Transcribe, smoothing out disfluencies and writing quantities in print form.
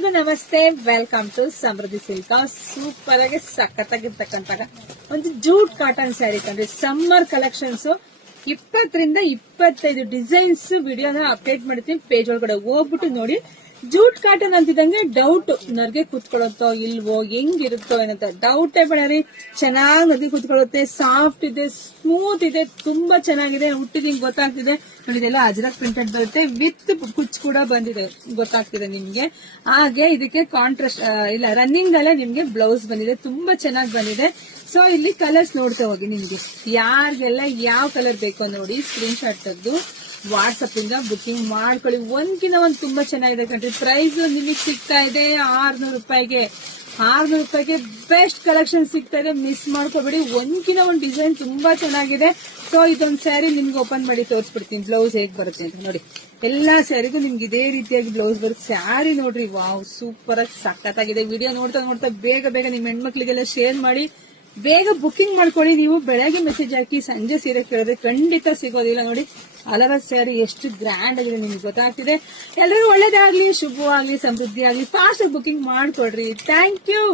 ಎಲ್ರಿಗೂ ನಮಸ್ತೆ. Welcome to Samruddhi silk. Super ಆಗಿ ಸಖತ್ತಾಗಿರ್ತಕ್ಕಂತ ಒಂದು ಜೂಟ್ ಕಾಟನ್ ಸ್ಯಾರಿ ಕಂಡ್ರಿ. ಸಮ್ಮರ್ ಕಲೆಕ್ಷನ್ಸ್ 20 ರಿಂದ 25 ಡಿಸೈನ್ಸ್ ವಿಡಿಯೋನ ಅಪ್ಡೇಟ್ ಮಾಡ್ತೀನಿ. ಪೇಜ್ ಒಳಗಡೆ ಹೋಗ್ಬಿಟ್ಟು ನೋಡಿ. ಜೂಟ್ ಕಾಟನ್ ಅಂತಿದಂಗೆ ಡೌಟ್, ನರ್ಗೆ ಕೂತ್ಕೊಳ್ಳುತ್ತೋ ಇಲ್ವೋ, ಹೆಂಗಿರುತ್ತೋ ಏನಂತ ಡೌಟೇ ಬೇಡರಿ. ಚೆನ್ನಾಗಿ ನದಿ ಕೂತ್ಕೊಳ್ಳುತ್ತೆ, ಸಾಫ್ಟ್ ಇದೆ, ಸ್ಮೂತ್ ಇದೆ, ತುಂಬಾ ಚೆನ್ನಾಗಿದೆ. ಹುಟ್ಟಿದಿಂಗ್ ಗೊತ್ತಾಗ್ತಿದೆ ನೋಡಿ. ಇದೆಲ್ಲ ಅಜ್ರಕ್ ಪ್ರಿಂಟೆಡ್ ಬರುತ್ತೆ, ವಿತ್ ಕುಚ್ ಕೂಡ ಬಂದಿದೆ, ಗೊತ್ತಾಗ್ತಿದೆ ನಿಮ್ಗೆ. ಹಾಗೆ ಇದಕ್ಕೆ ಕಾಂಟ್ರಾಸ್ಟ್ ಇಲ್ಲ, ರನ್ನಿಂಗ್ ಅಲ್ಲೇ ನಿಮ್ಗೆ ಬ್ಲೌಸ್ ಬಂದಿದೆ, ತುಂಬಾ ಚೆನ್ನಾಗಿ ಬಂದಿದೆ. ಸೊ ಇಲ್ಲಿ ಕಲರ್ಸ್ ನೋಡ್ತಾ ಹೋಗಿ. ನಿಮ್ಗೆ ಯಾರಿಗೆಲ್ಲ ಯಾವ ಕಲರ್ ಬೇಕೋ ನೋಡಿ, ಸ್ಕ್ರೀನ್ ಶಾಟ್ ತೆಗೆದು ವಾಟ್ಸ್ಆಪ್ ಇಂದ ಬುಕಿಂಗ್ ಮಾಡ್ಕೊಳ್ಳಿ. ಒಂದ್ಕಿಂತ ಒಂದ್ ತುಂಬಾ ಚೆನ್ನಾಗಿದೆ ಕಂಡ್ರಿ. ಪ್ರೈಸ್ ನಿಮಗೆ ಸಿಗ್ತಾ ಇದೆ 600 ರೂಪಾಯಿಗೆ. 600 ರೂಪಾಯಿಗೆ ಬೆಸ್ಟ್ ಕಲೆಕ್ಷನ್ ಸಿಗ್ತಾ ಇದೆ, ಮಿಸ್ ಮಾಡ್ಕೋಬೇಡಿ. ಒಂದ್ಕಿಂತ ಒಂದ್ ಡಿಸೈನ್ ತುಂಬಾ ಚೆನ್ನಾಗಿದೆ. ಸೊ ಇದೊಂದ್ ಸ್ಯಾರಿ ನಿಮ್ಗೆ ಓಪನ್ ಮಾಡಿ ತೋರಿಸ್ಬಿಡ್ತೀನಿ, ಬ್ಲೌಸ್ ಹೇಗ್ ಬರುತ್ತೆ ಅಂತ ನೋಡಿ. ಎಲ್ಲಾ ಸ್ಯಾರಿಗೂ ನಿಮ್ಗೆ ಇದೇ ರೀತಿಯಾಗಿ ಬ್ಲೌಸ್ ಬರುತ್ತೆ. ಸ್ಯಾರಿ ನೋಡ್ರಿ, ವಾವ್, ಸೂಪರ್ ಆಗಿ ಸಖತ್ತಾಗಿದೆ. ವಿಡಿಯೋ ನೋಡ್ತಾ ನೋಡ್ತಾ ಬೇಗ ಬೇಗ ನಿಮ್ ಹೆಣ್ಮಕ್ಳಿಗೆಲ್ಲ ಶೇರ್ ಮಾಡಿ, ಬೇಗ ಬುಕಿಂಗ್ ಮಾಡ್ಕೊಳ್ಳಿ. ನೀವು ಬೆಳಗ್ಗೆ ಮೆಸೇಜ್ ಹಾಕಿ ಸಂಜೆ ಸೀರೆ ಕೇಳಿದ್ರೆ ಖಂಡಿತ ಸಿಗೋದಿಲ್ಲ ನೋಡಿ. ಹಲವಾರು ಸ್ಯಾರಿ ಎಷ್ಟು ಗ್ರ್ಯಾಂಡ್ ಆಗಿದೆ ನಿಮ್ಗೆ ಗೊತ್ತಾಗ್ತಿದೆ. ಎಲ್ಲರೂ ಒಳ್ಳೇದಾಗ್ಲಿ, ಶುಭವಾಗ್ಲಿ, ಸಮೃದ್ಧಿ ಆಗ್ಲಿ. ಫಾಸ್ಟ್ ಬುಕಿಂಗ್ ಮಾಡ್ಕೊಡ್ರಿ. Thank you.